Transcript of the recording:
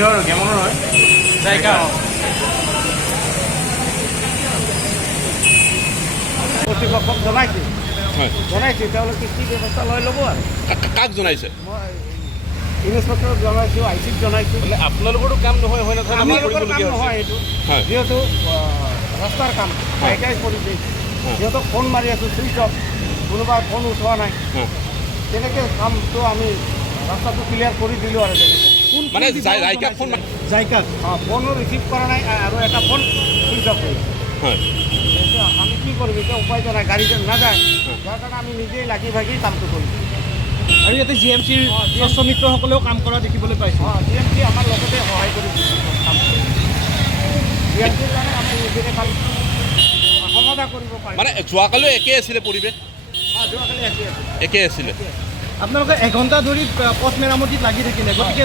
কিহৰ কেমনৰ হয় জাইকা কৰ্তৃপক্ষক জনাইছে তেওঁলোকে কি ব্যৱস্থা লৈ ল'ব আৰু কাক জনাইছে? মই ইনস্পেক্টৰক জনাইছোঁ, আইচিক জনাইছোঁ। আপোনালোকৰো কাম নহয় হয় না? আমালোকৰ কাম নহয় এইটো, যিহেতু ৰাস্তাৰ কাম জাইকাই কৰিছে। সিহঁতক ফোন মাৰি আছোঁ, চুইচ অফ, কোনোবাই ফোন উঠোৱা নাই। তেনেকৈ কামটো আমি ৰাস্তাটো ক্লিয়াৰ কৰি দিলোঁ আৰু মানে জাইকাক ফোন জাইকাক ফোনো ৰিচিভ কৰা নাই আৰু এটা ফোন চুইচ অফ কৰিছে। এতিয়া আমি কি কৰিম? এতিয়া উপায়টো নাই, গাড়ী নাযায়, যাৰ কাৰণে আমি নিজেই লাগি ভাগি কামটো কৰিছোঁ। আৰু ইয়াতে জি এম চিৰ স্বাস্থ্য মিত্ৰসকলেও কাম কৰা দেখিবলৈ পাইছোঁ। জি এম চি আমাৰ লগতে সহায় কৰিছে কাম কৰি। জি এম চিৰ কাৰণে আমি নিজে কাম সমাধান কৰিব পাৰিম। মানে যোৱাকালিও একেই আছিলে পৰিৱেশ? যোৱাকালি একেই আছিলে। আপোনালোকে এঘণ্টা ধৰি পথ মেৰামতিত লাগি থাকিলে, গতিকে